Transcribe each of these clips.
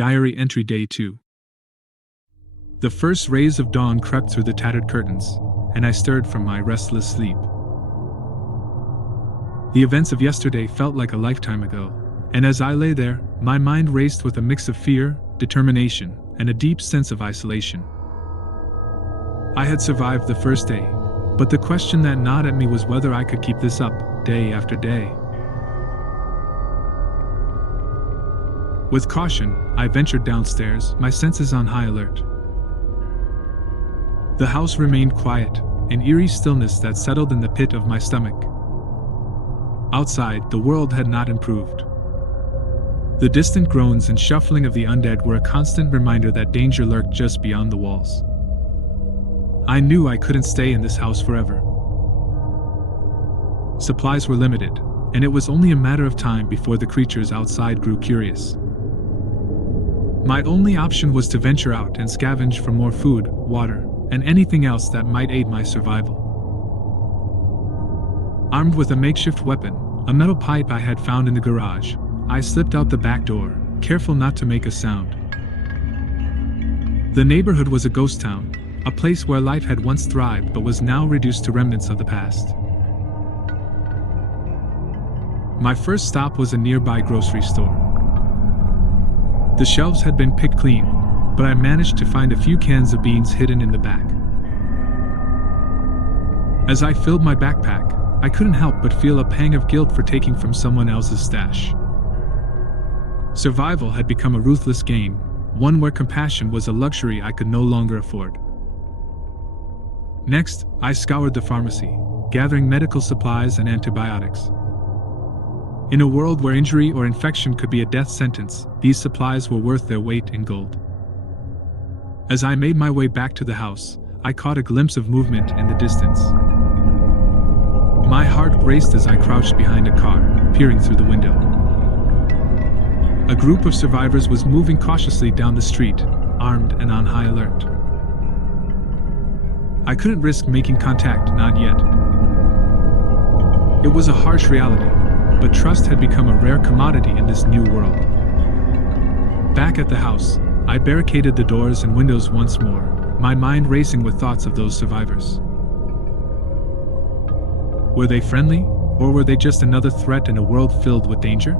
Diary Entry Day 2. The first rays of dawn crept through the tattered curtains, and I stirred from my restless sleep. The events of yesterday felt like a lifetime ago, and as I lay there, my mind raced with a mix of fear, determination, and a deep sense of isolation. I had survived the first day, but the question that gnawed at me was whether I could keep this up, day after day. With caution, I ventured downstairs, my senses on high alert. The house remained quiet, an eerie stillness that settled in the pit of my stomach. Outside, the world had not improved. The distant groans and shuffling of the undead were a constant reminder that danger lurked just beyond the walls. I knew I couldn't stay in this house forever. Supplies were limited, and it was only a matter of time before the creatures outside grew curious. My only option was to venture out and scavenge for more food, water, and anything else that might aid my survival. Armed with a makeshift weapon, a metal pipe I had found in the garage, I slipped out the back door, careful not to make a sound. The neighborhood was a ghost town, a place where life had once thrived but was now reduced to remnants of the past. My first stop was a nearby grocery store. The shelves had been picked clean, but I managed to find a few cans of beans hidden in the back. As I filled my backpack, I couldn't help but feel a pang of guilt for taking from someone else's stash. Survival had become a ruthless game, one where compassion was a luxury I could no longer afford. Next, I scoured the pharmacy, gathering medical supplies and antibiotics. In a world where injury or infection could be a death sentence, these supplies were worth their weight in gold. As I made my way back to the house, I caught a glimpse of movement in the distance. My heart raced as I crouched behind a car, peering through the window. A group of survivors was moving cautiously down the street, armed and on high alert. I couldn't risk making contact, not yet. It was a harsh reality, but trust had become a rare commodity in this new world. Back at the house, I barricaded the doors and windows once more, my mind racing with thoughts of those survivors. Were they friendly, or were they just another threat in a world filled with danger?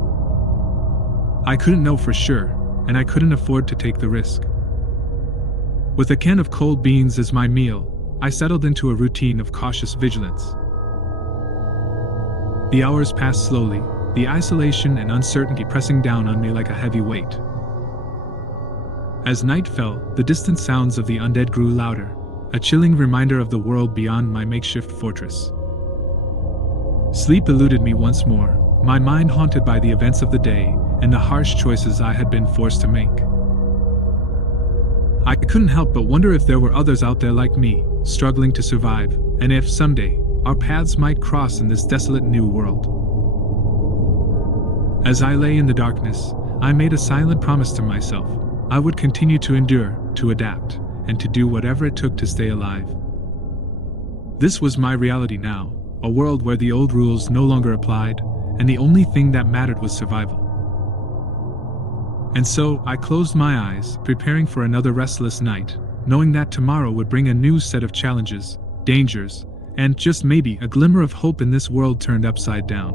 I couldn't know for sure, and I couldn't afford to take the risk. With a can of cold beans as my meal, I settled into a routine of cautious vigilance. The hours passed slowly, the isolation and uncertainty pressing down on me like a heavy weight. As night fell, the distant sounds of the undead grew louder, a chilling reminder of the world beyond my makeshift fortress. Sleep eluded me once more, my mind haunted by the events of the day and the harsh choices I had been forced to make. I couldn't help but wonder if there were others out there like me, struggling to survive, and if someday, our paths might cross in this desolate new world. As I lay in the darkness, I made a silent promise to myself. I would continue to endure, to adapt, and to do whatever it took to stay alive. This was my reality now, a world where the old rules no longer applied, and the only thing that mattered was survival. And so, I closed my eyes, preparing for another restless night, knowing that tomorrow would bring a new set of challenges, dangers, and just maybe a glimmer of hope in this world turned upside down.